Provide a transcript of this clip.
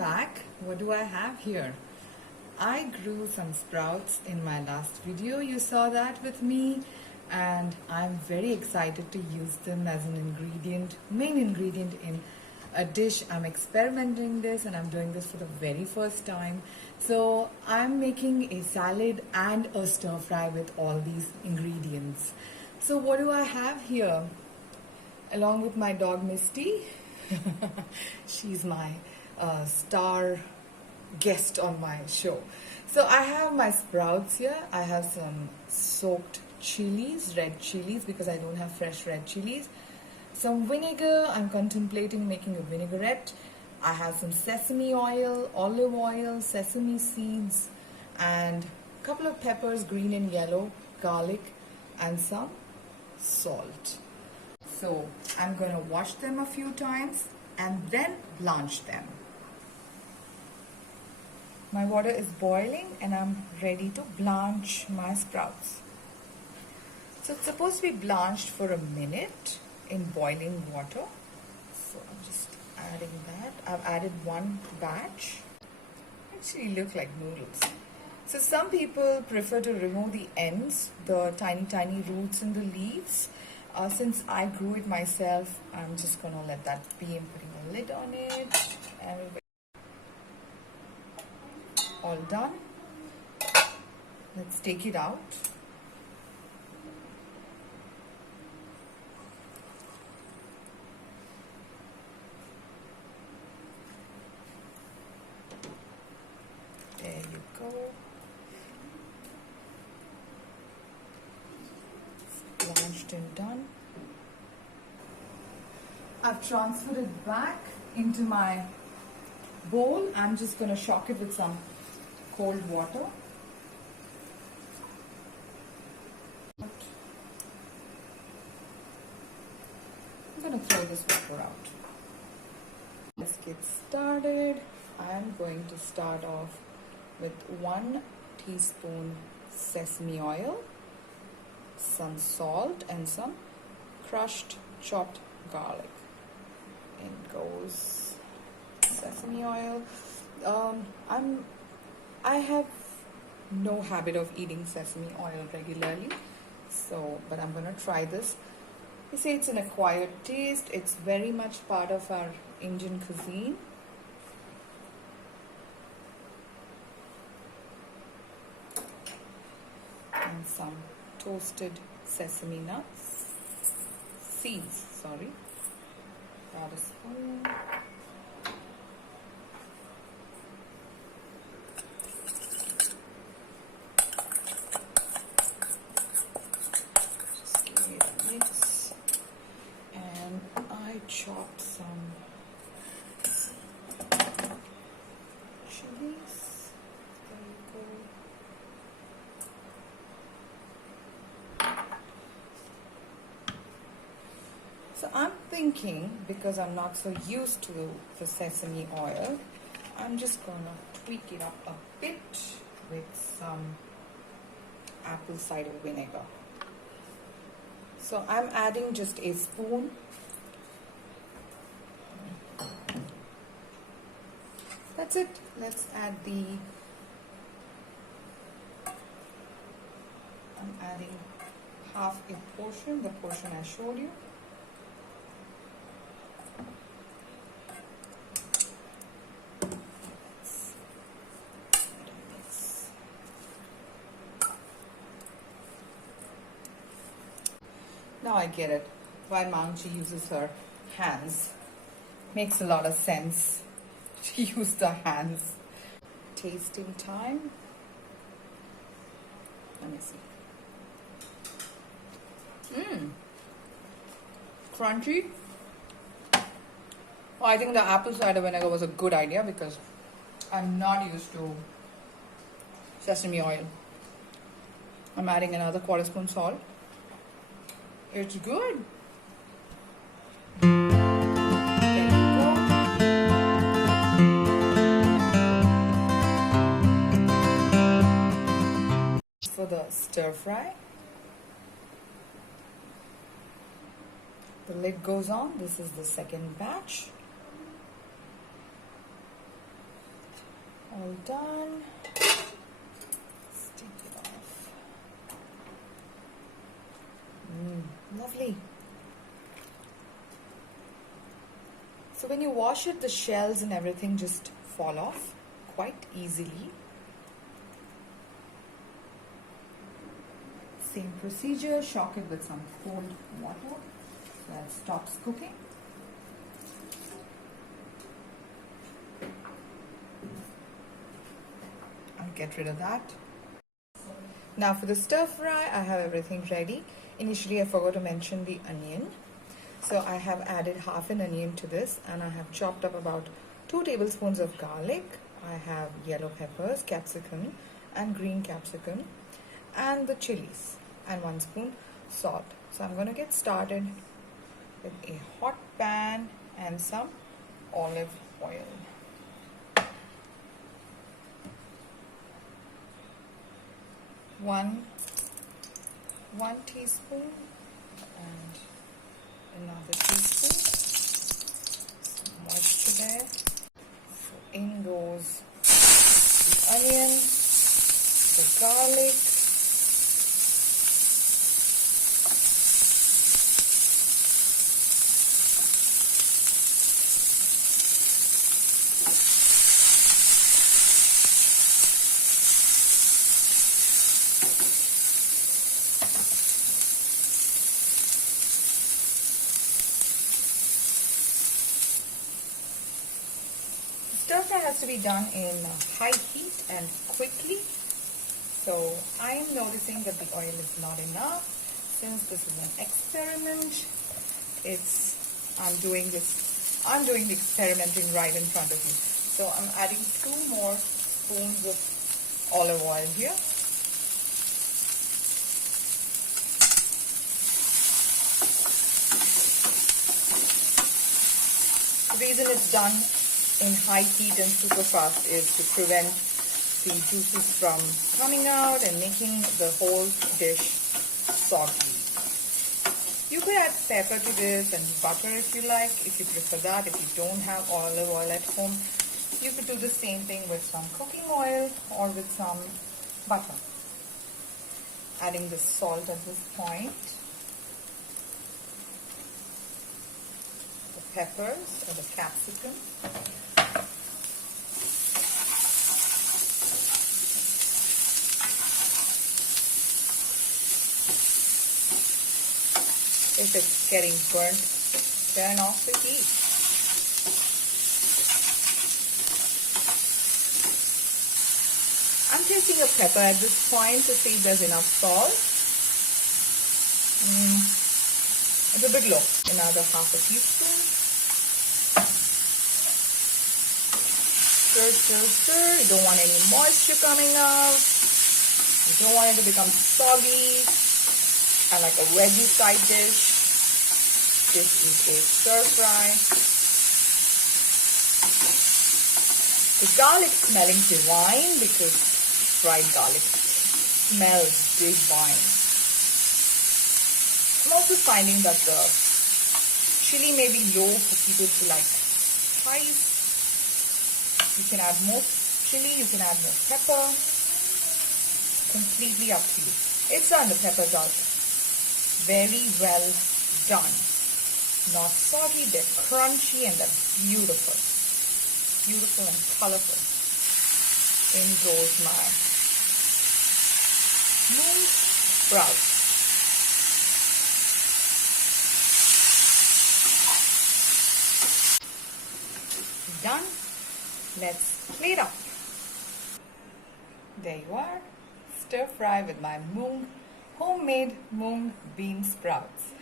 back. What do I have here? I grew some sprouts in my last video. You saw that with me, and I'm very excited to use them as an ingredient, main ingredient in a dish. I'm experimenting this and I'm doing this for the very first time. So I'm making a salad and a stir fry with all these ingredients. So what do I have here? Along with my dog Misty, she's my star guest on my show. So I have my sprouts here. I have some soaked chilies, red chilies, because I don't have fresh red chilies. Some vinegar. I'm contemplating making a vinaigrette. I have some sesame oil, olive oil, sesame seeds, and a couple of peppers, green and yellow, garlic, and some salt. So I'm going to wash them a few times and then blanch them. My water is boiling and I'm ready to blanch my sprouts. So it's supposed to be blanched for a minute in boiling water. So I'm just adding that. I've added one batch. Actually look like noodles. So some people prefer to remove the ends, the tiny roots in the leaves. Since I grew it myself, I'm just going to let that be. I'm putting a lid on it. And all done. Let's take it out. There you go. Blanched and done. I've transferred it back into my bowl. I'm just going to shock it with some cold water. I'm going to throw this water out. Let's get started. I'm going to start off with 1 teaspoon sesame oil, some salt, and some crushed chopped garlic. In goes sesame oil. I have no habit of eating sesame oil regularly, but I'm gonna try this. You say it's an acquired taste. It's very much part of our Indian cuisine. And some toasted sesame nuts, seeds, sorry. About a spoon. Just give it a mix. And I chopped some chilies. There you go. So I'm thinking, because I'm not so used to the sesame oil, I'm just going to tweak it up a bit with some apple cider vinegar. So I'm adding just a spoon. That's it. Let's add I'm adding half a portion, the portion I showed you. Now I get it. Why Moong uses her hands. Makes a lot of sense to use the hands. Tasting time. Let me see. Crunchy. Oh, I think the apple cider vinegar was a good idea because I'm not used to sesame oil. I'm adding another 1/4 spoon salt. It's good. There you go. For the stir fry, the lid goes on. This is the second batch. All done. Let's take it off. Lovely. So when you wash it, the shells and everything just fall off quite easily. Same procedure, shock it with some cold water so that it stops cooking. I'll get rid of that. Now for the stir fry, I have everything ready. Initially I forgot to mention the onion. So I have added half an onion to this, and I have chopped up about 2 tablespoons of garlic. I have yellow peppers, capsicum and green capsicum, and the chilies, and 1 spoon salt. So I'm going to get started with a hot pan and some olive oil. One teaspoon and another teaspoon. Some moisture there. So in goes the onion, the garlic, stir fry has to be done in high heat and quickly. So I am noticing that the oil is not enough. Since this is an experiment, I'm doing the experimenting right in front of you. So I'm adding 2 more spoons of olive oil here. The reason it's done in high heat and super fast is to prevent the juices from coming out and making the whole dish soggy. You could add pepper to this and butter if you like, if you prefer that. If you don't have olive oil at home, you could do the same thing with some cooking oil or with some butter. Adding the salt at this point. The peppers or the capsicum. If it's getting burnt, turn off the heat. I'm tasting a pepper at this point to see if there's enough salt. It's a bit low. Another half a teaspoon. Stir, stir, stir. You don't want any moisture coming out. You don't want it to become soggy and like a veggie side dish. This is a stir fry. The garlic smelling divine because fried garlic smells divine. I'm also finding that the chili may be low for people who like spice. You can add more chili, you can add more pepper. Completely up to you. It's done, the peppers are very well done. Not soggy, they're crunchy and they're beautiful. Beautiful and colorful. In goes my Moong sprouts. Done. Let's plate up. There you are. Stir fry with my homemade Moong bean sprouts.